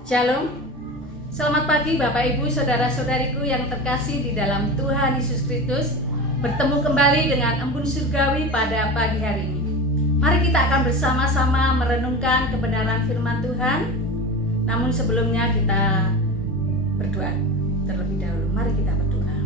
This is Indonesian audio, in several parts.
Shalom, selamat pagi Bapak Ibu Saudara-saudariku yang terkasih di dalam Tuhan Yesus Kristus. Bertemu kembali dengan Embun Surgawi pada pagi hari ini. Mari kita akan bersama-sama merenungkan kebenaran firman Tuhan. Namun sebelumnya kita berdoa terlebih dahulu. Mari kita berdoa.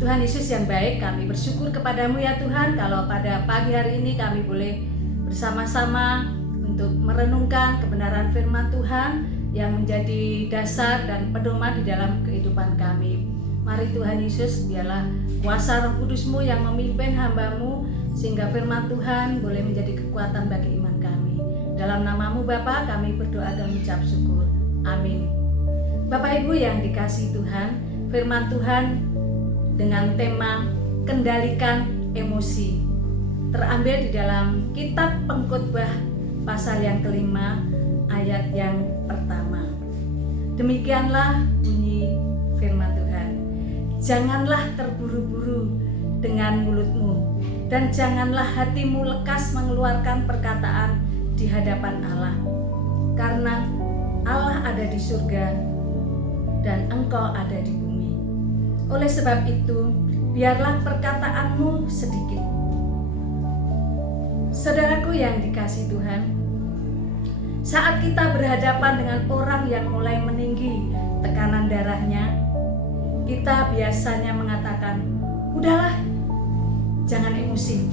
Tuhan Yesus yang baik, kami bersyukur kepadamu ya Tuhan, kalau pada pagi hari ini kami boleh bersama-sama untuk merenungkan kebenaran firman Tuhan yang menjadi dasar dan pedoman di dalam kehidupan kami. Mari Tuhan Yesus, biarlah kuasa Roh Kudus-Mu yang memimpin hamba-Mu, sehingga firman Tuhan boleh menjadi kekuatan bagi iman kami. Dalam nama-Mu Bapa kami berdoa dan mengucap syukur. Amin. Bapak Ibu yang dikasihi Tuhan, firman Tuhan dengan tema kendalikan emosi terambil di dalam kitab Pengkhotbah pasal yang kelima ayat yang pertama. Demikianlah bunyi firman Tuhan. Janganlah terburu-buru dengan mulutmu, dan janganlah hatimu lekas mengeluarkan perkataan di hadapan Allah, karena Allah ada di surga dan engkau ada di bumi. Oleh sebab itu, biarlah perkataanmu sedikit. Saudaraku yang dikasihi Tuhan, saat kita berhadapan dengan orang yang mulai meninggi tekanan darahnya, kita biasanya mengatakan, udahlah, jangan emosi.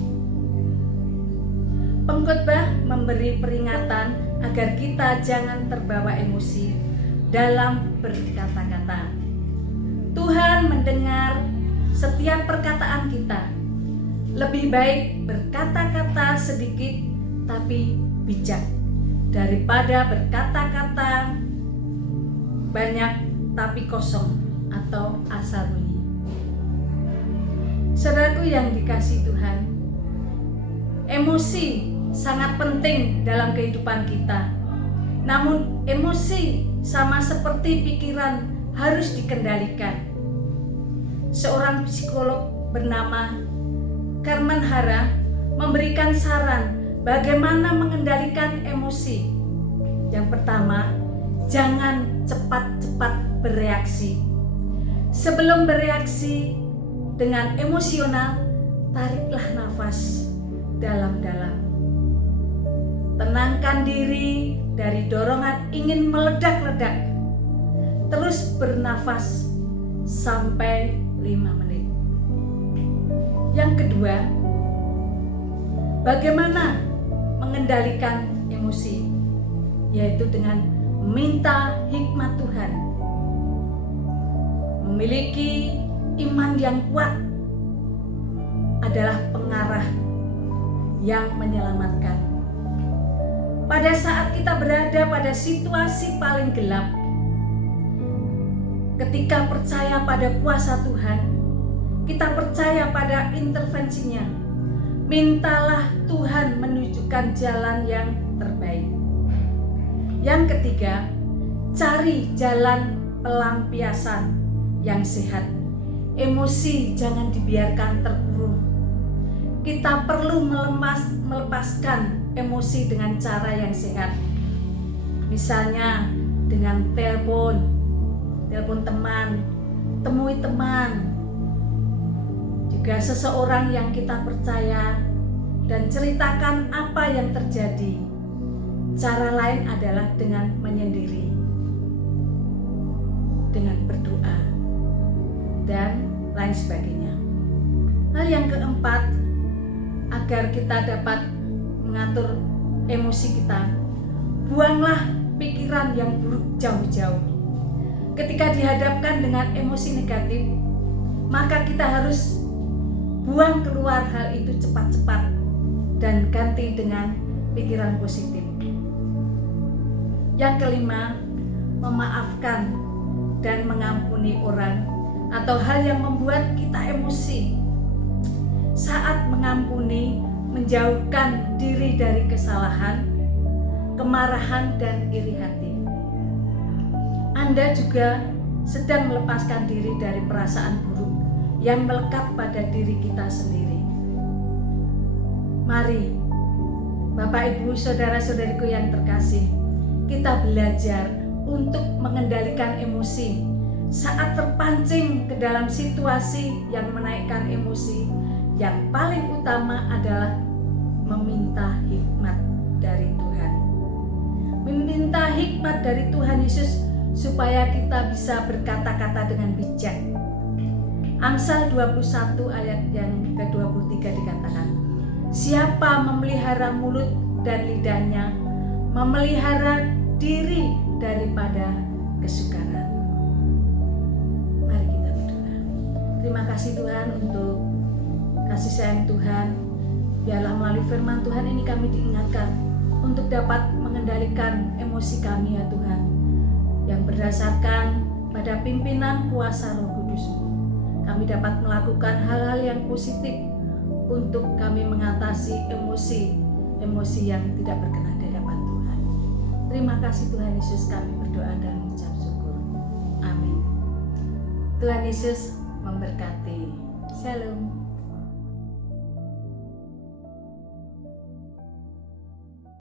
Pengkhotbah memberi peringatan agar kita jangan terbawa emosi dalam berkata-kata. Tuhan mendengar setiap perkataan kita. Lebih baik berkata-kata sedikit tapi bijak, daripada berkata-kata banyak tapi kosong atau asal bunyi. Saudaraku yang dikasihi Tuhan, emosi sangat penting dalam kehidupan kita. Namun emosi sama seperti pikiran harus dikendalikan. Seorang psikolog bernama Carmen Hara memberikan saran bagaimana mengendalikan emosi. Yang pertama, jangan cepat-cepat bereaksi. Sebelum bereaksi dengan emosional, tariklah nafas dalam-dalam. Tenangkan diri dari dorongan ingin meledak-ledak. Terus bernafas sampai 5 menit. Yang kedua, bagaimana mengendalikan emosi, yaitu dengan meminta hikmat Tuhan. Memiliki iman yang kuat adalah pengarah yang menyelamatkan. Pada saat kita berada pada situasi paling gelap, ketika percaya pada kuasa Tuhan, kita percaya pada intervensinya, mintalah Tuhan menunjukkan jalan yang terbaik. Yang ketiga, cari jalan pelampiasan yang sehat. Emosi jangan dibiarkan terkurung. Kita perlu melepaskan emosi dengan cara yang sehat. Misalnya dengan telepon teman, temui teman, juga seseorang yang kita percaya, dan ceritakan apa yang terjadi. Cara lain adalah dengan menyendiri, dengan berdoa, dan lain sebagainya. Hal yang keempat, agar kita dapat mengatur emosi kita, buanglah pikiran yang buruk jauh-jauh. Ketika dihadapkan dengan emosi negatif, maka kita harus buang keluar hal itu cepat-cepat dan ganti dengan pikiran positif. Yang kelima, memaafkan dan mengampuni orang atau hal yang membuat kita emosi. Saat mengampuni, menjauhkan diri dari kesalahan, kemarahan, dan iri hati. Anda juga sedang melepaskan diri dari perasaan buruk yang melekat pada diri kita sendiri. Mari, Bapak Ibu Saudara-saudariku yang terkasih, kita belajar untuk mengendalikan emosi. Saat terpancing ke dalam situasi yang menaikkan emosi, yang paling utama adalah meminta hikmat dari Tuhan. Meminta hikmat dari Tuhan Yesus supaya kita bisa berkata-kata dengan bijak. Amsal 21 ayat yang ke-23 dikatakan, siapa memelihara mulut dan lidahnya, memelihara diri daripada kesukaran. Mari kita berdoa. Terima kasih Tuhan untuk kasih sayang Tuhan. Biarlah melalui firman Tuhan ini kami diingatkan untuk dapat mengendalikan emosi kami ya Tuhan, yang berdasarkan pada pimpinan kuasa Roh Kudus-Mu. Kami dapat melakukan hal-hal yang positif untuk kami mengatasi emosi yang tidak berkenan di hadapan Tuhan. Terima kasih Tuhan Yesus, kami berdoa dan mengucap syukur. Amin. Tuhan Yesus memberkati. Shalom.